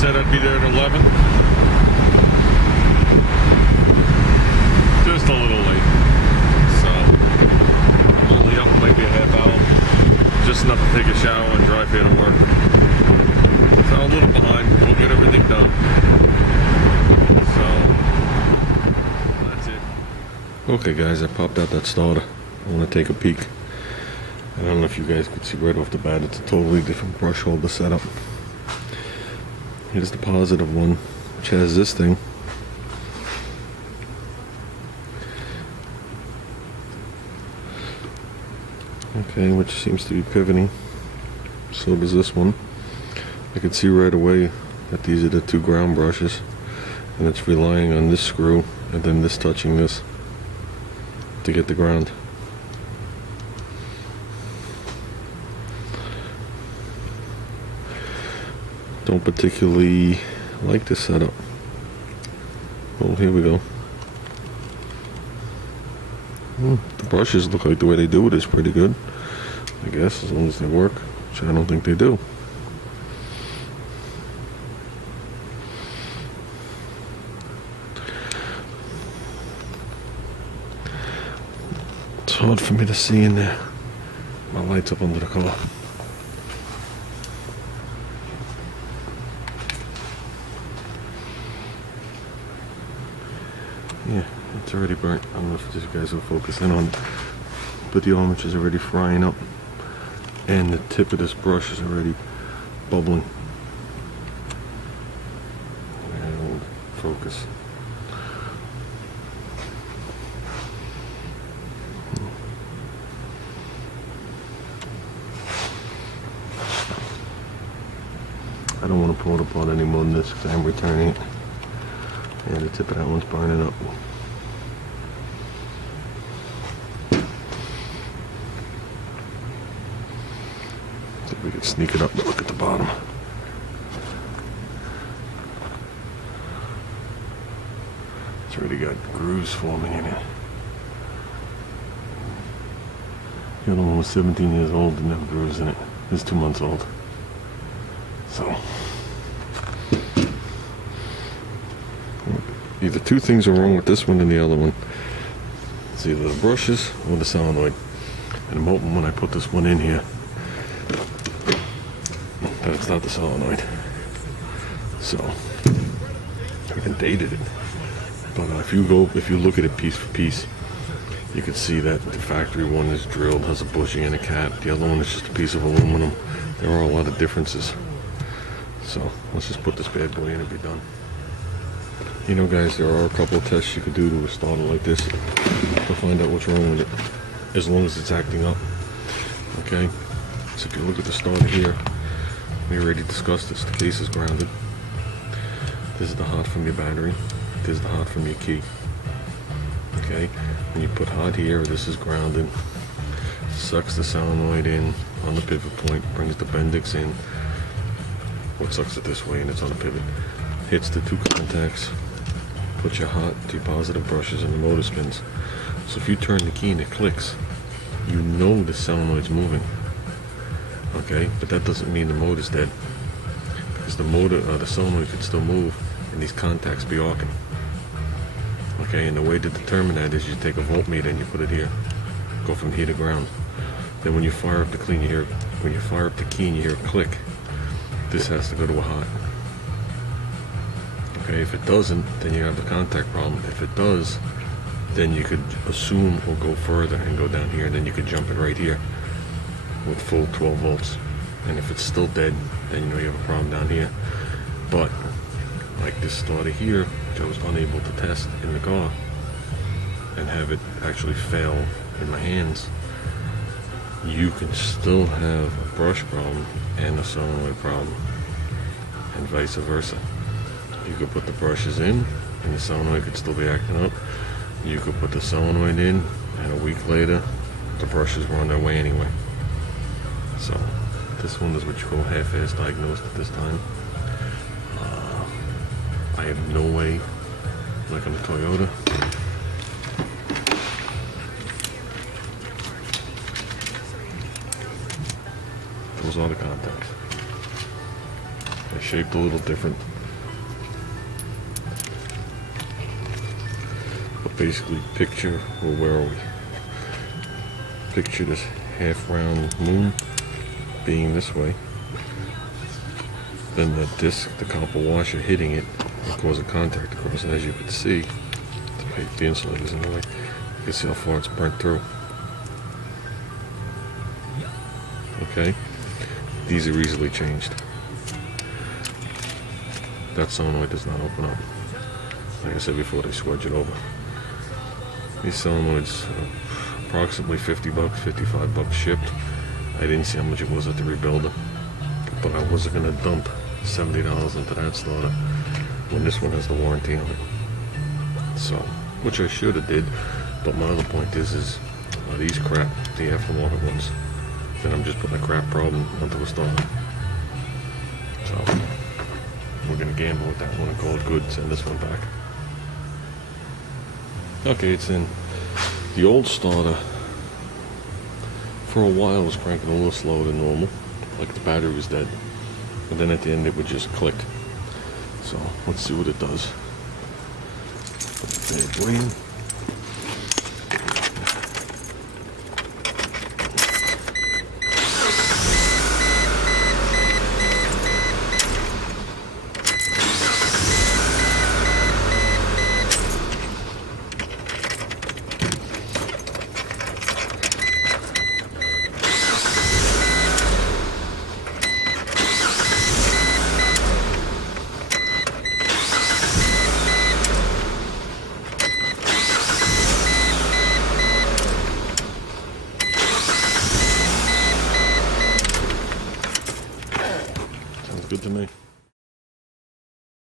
said I'd be there at 11. Just a little late. So, only up maybe a half hour. Just enough to take a shower and drive here to work. So a little behind. We'll get everything done. So, that's it. Okay guys, I popped out that starter. I want to take a peek. I don't know if you guys could see right off the bat, it's a totally different brush holder setup. Here's the positive one, which has this thing. Okay, which seems to be pivoting. So does this one. I can see right away that these are the two ground brushes, and it's relying on this screw and then this touching this to get the ground. Don't particularly like this setup. Well, here we go. The brushes look like the way they do it is pretty good, I guess, as long as they work, which I don't think they do. It's hard for me to see in there. My light's up under the car. Yeah, it's already burnt. I don't know if you guys will focus in on it, but the orange is already frying up, and the tip of this brush is already bubbling. And focus. I don't want to pull it apart any more than this because I'm returning it. Yeah, the tip of that one's burning up. See if we can sneak it up and look at the bottom. It's already got grooves forming in it. The other one was 17 years old, didn't have grooves in it. It's 2 months old. So, either two things are wrong with this one and the other one. It's either the brushes or the solenoid. And I'm hoping when I put this one in here that it's not the solenoid. So, I even dated it. But if you look at it piece for piece, you can see that the factory one is drilled, has a bushing and a cap. The other one is just a piece of aluminum. There are a lot of differences. So let's just put this bad boy in and be done. You know guys, there are a couple of tests you could do to a starter like this to find out what's wrong with it, as long as it's acting up. Okay, so if you look at the starter here, we already discussed this. The case is grounded. This is the hot from your battery. This is the hot from your key. Okay, when you put hot here, this is grounded. Sucks the solenoid in on the pivot point, brings the Bendix in. What sucks it this way, and it's on a pivot. Hits the two contacts, puts your hot to your positive brushes, and the motor spins. So if you turn the key and it clicks, you know the solenoid's moving. Okay, but that doesn't mean the motor's dead, because the solenoid could still move, and these contacts be arcing. Okay, and the way to determine that is you take a voltmeter and you put it here, go from here to ground. Then when you fire up the key, and you hear a click, this has to go to a hot. Okay, if it doesn't, then you have the contact problem. If it does, then you could assume or go further and go down here, and then you could jump it right here with full 12 volts. And if it's still dead, then you know you have a problem down here. But like this starter here, which I was unable to test in the car and have it actually fail in my hands, you can still have a brush problem and a solenoid problem, and vice versa. You could put the brushes in and the solenoid could still be acting up. You could put the solenoid in and a week later the brushes were on their way anyway. So this one is what you call half-ass diagnosed at this time. I have no way, like on the Toyota, those are the contacts. They're shaped a little different. basically picture, well, where are we? Picture this half-round moon being this way. Then the disc, the copper washer hitting it, will cause a contact across. And as you can see, the insulator's in the way. You can see how far it's burnt through. Okay, these are easily changed. That solenoid does not open up. Like I said before, they swedge it over. These solenoids, approximately 50 bucks, 55 bucks shipped. I didn't see how much it was at the rebuilder, but I wasn't gonna dump $70 into that starter when this one has the warranty on it. So, which I should have did, but my other point is these crap, the aftermarket ones, then I'm just putting a crap problem onto a starter. So, we're gonna gamble with that one and call it good, send this one back. Okay, it's in. The old starter, for a while, was cranking a little slower than normal, like the battery was dead. And then at the end, it would just click. So, let's see what it does. Put the bad boy in. Good to me.